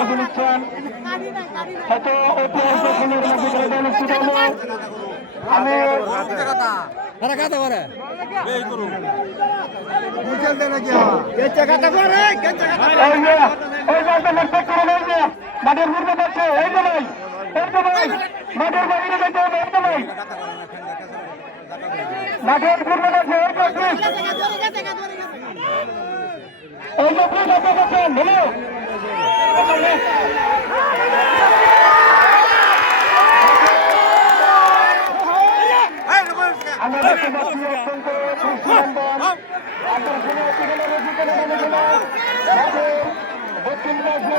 প্রস্তুতি নিচ্ছেন হয়তো অতি অল্প সময়ের মধ্যে খেলাটা অনুষ্ঠিত হলো আমি মাঠের পূর্বে যাচ্ছে এই তো ভাই মাঠের বাইরে যাচ্ছে এই তো ভাই মাঠের পূর্বে যাচ্ছে এই তো এই যে প্লিজ আপনি যাচ্ছেন হ্যালো আমরা দেখতে পাচ্ছি অত্যন্ত সুন্দর আকর্ষণীয় সেখানে রচিত দক্ষিণ পাশে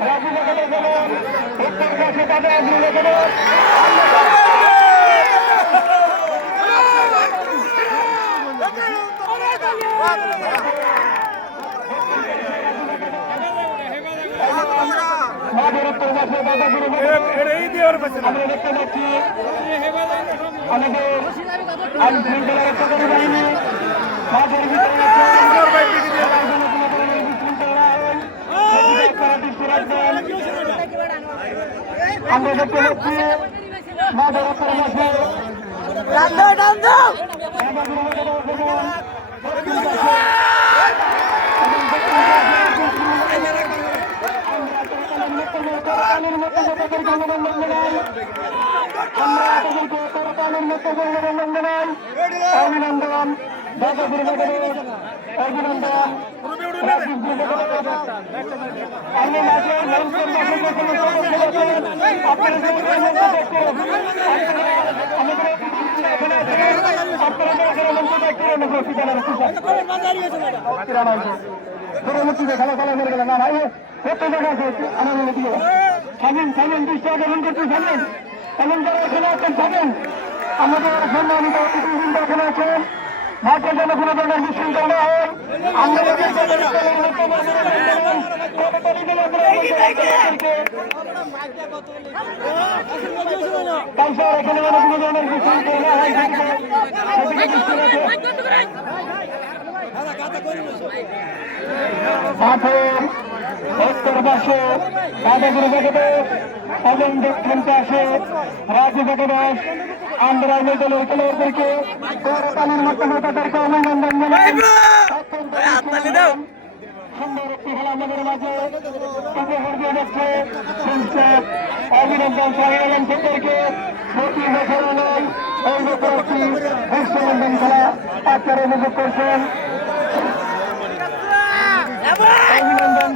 রাজু নগরের যেমন উত্তর পাশে তাদের মাঠের উত্তর পাশে দাদাগুরু আমরা দেখতে পাচ্ছি আমাদের আইনশৃঙ্খলা রক্ষাকারী বাহিনী মাঠের ভিতরে আমরা দেখতে পাচ্ছি মাঠের উত্তর পাশে অভিনন্দন অভিনন্দন খেলা খেলা করে গেল না ভাই কত জায়গা আছে আমাদের দিকে থামেন থামেন দৃষ্টি গ্রহণ করতে থামেন এমন যারা এখানে আছেন থামেন আমাদের সম্মানিত অতিথিবৃন্দ এখানে আছেন মাঠের জন্য কোনো ধরনের বিশৃঙ্খলা না হয় আমরা এখানে যেন কোনো ধরনের বিশৃঙ্খলা না হয় মাঠের উত্তর পাশে দাদাগুরু জগদেশ এবং দক্ষিণ পাশে রাজু জগদেশ আমরা দলের খেলোয়াড়দেরকে করতালির মাধ্যমে তাদেরকে অভিনন্দন জানাই সুন্দর একটি খেলা আমাদের মাঝে উপহার দিয়ে যাচ্ছে অভিনন্দন সাহেব থেকে প্রতি বছর নয় এই বছর একটি বিশ্ববন্ধন খেলা আপনারা উপভোগ করছেন অভিনন্দন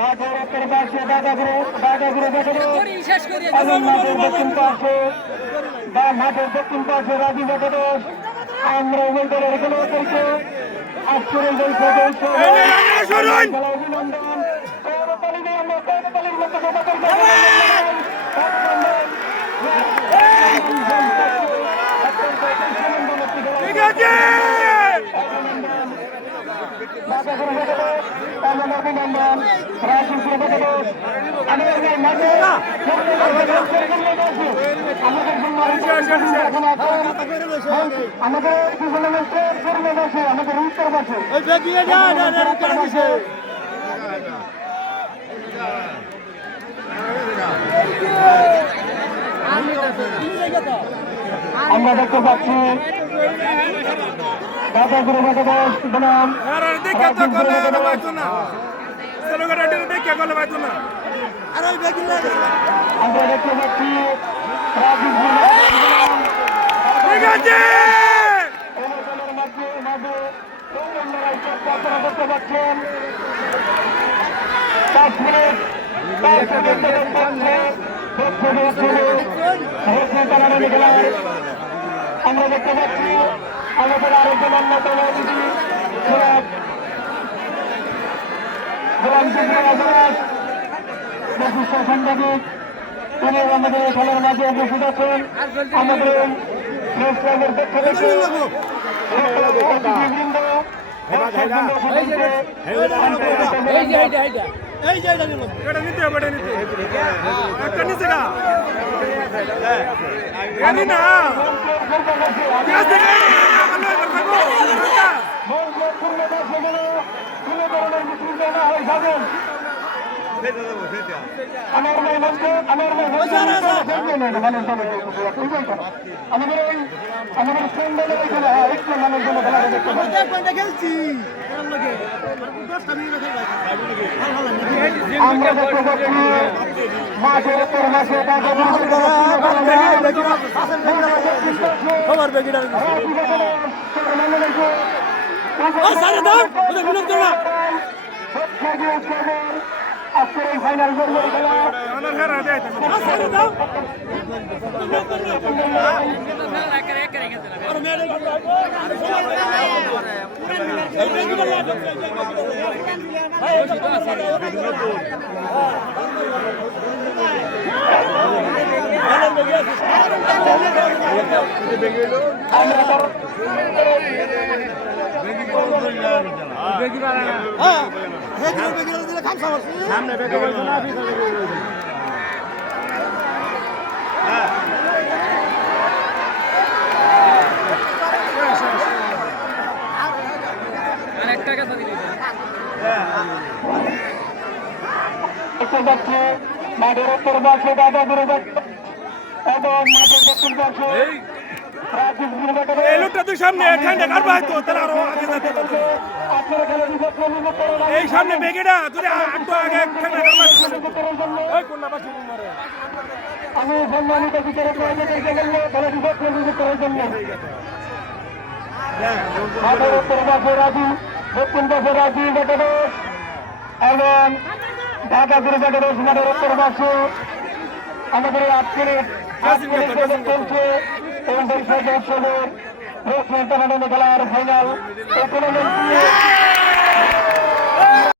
মাঠের উত্তর পাশে দাদাগুরু এবং মাঠের দক্ষিণ পাশে মাঠের দক্ষিণ পাশে রাজু জগদেশ আমরা উভয় দলের খেলোয়াড়দেরকে আশ্চর্য অভিনন্দন অভিনন্দন আমাদের আমাদের উত্তর পাশে আমরা দেখতে পাচ্ছি দাদাগুরু জগদেশ বনাম আমরা দেখতে পাচ্ছি দেখতে পাচ্ছেন 5 মিনিট আমরা দেখতে পাচ্ছি আমাদের আরেকজন অন্যতম অতিথি বিশিষ্ট সাংবাদিক তিনি আমাদের খেলার মাঝে উপস্থিত আছেন আমাদের প্রেস ক্লাবের পক্ষ থেকে অতিথিবৃন্দ এটা নিতে হবে, এটা নিতে একটা নিচে গা জানি না গ্যাস থেকে আমাদের সন্ধ্যা খেলা একটু মানুষজন খেলা দেখতে খেলছি আমরা দেখতে পাচ্ছি মাঠের উপর মাসে আজকের এই ফাইনাল খেলা মাঠের উত্তর পাশে দাদাগুরু এবং মাঠের দক্ষিণ পাশে এই লোকটা তুই সামনে ঠান্ডা কাটবা হয়তো তাহলে আরো আগে যেতে এই সামনে বেগেটা তুই আটটো আগে ঠান্ডা কাটবা ওই কোন না বাসি মারে আমি সম্মানিত বিচারক মহোদয়কে বলবো খেলাটি নিযুক্ত করার জন্য মাঠের উত্তর পাশে রাজু দক্ষিণ পাশে রাজু বেটাদোষ এবং ঢাকা গুরু বেটাদোষ মাঠের উত্তর পাশে আমাদের আজকের চলছে এবং বৈশাখ উৎসবের রোজ খেলার ফাইনাল এই টুর্নামেন্টটি